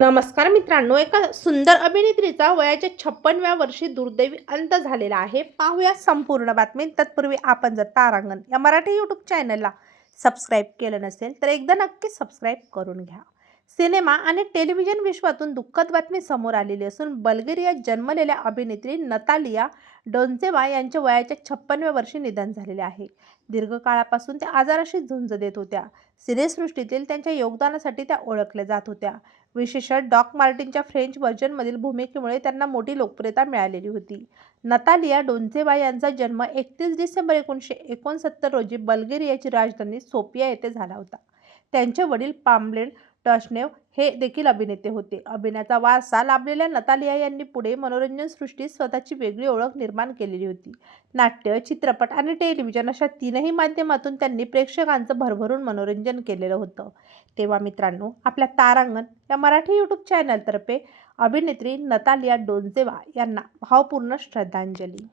नमस्कार मित्रांनो, एका सुंदर अभिनेत्रीचा वयाच्या 56व्या वर्षी दुर्दैवी अंत झालेला आहे. पाहूया संपूर्ण बातमी. तत्पूर्वी आपण जर तारांगण या मराठी यूट्यूब चॅनलला सबस्क्राईब केलं नसेल तर एकदा नक्की सबस्क्राईब करून घ्या. सिनेमा आणि टेलिव्हिजन विश्वातून दुःखद बातमी समोर आलेली असून बल्गेरियात जन्मलेल्या अभिनेत्री नतालिया डोन्त्सेवा यांच्या वयाच्या 56व्या वर्षी निधन झालेले आहे. दीर्घकाळापासून त्या आजाराशी झुंज देत होत्या. सिनेसृष्टीतील त्यांच्या योगदानासाठी त्या ओळखल्या जात होत्या. विशेषतः डॉक मार्टिनच्या फ्रेंच व्हर्जनमधील भूमिकेमुळे त्यांना मोठी लोकप्रियता मिळालेली होती. नतालिया डोन्त्सेवा यांचा जन्म 31 डिसेंबर 1969 रोजी बल्गेरियाची राजधानी सोफिया येथे झाला होता. त्यांचे वडील पाम्लेन टॉशनेव हे देखील अभिनेते होते. अभिनयाचा वारसा लाभलेल्या नतालिया यांनी पुढे मनोरंजन सृष्टीत स्वतःची वेगळी ओळख निर्माण केलेली होती. नाट्य, चित्रपट आणि टेलिव्हिजन अशा तीनही माध्यमातून त्यांनी प्रेक्षकांचं भरभरून मनोरंजन केलेलं होतं. तेव्हा मित्रांनो, आपल्या तारांगण या मराठी यूट्यूब चॅनलतर्फे अभिनेत्री नतालिया डोन्त्सेवा यांना भावपूर्ण श्रद्धांजली.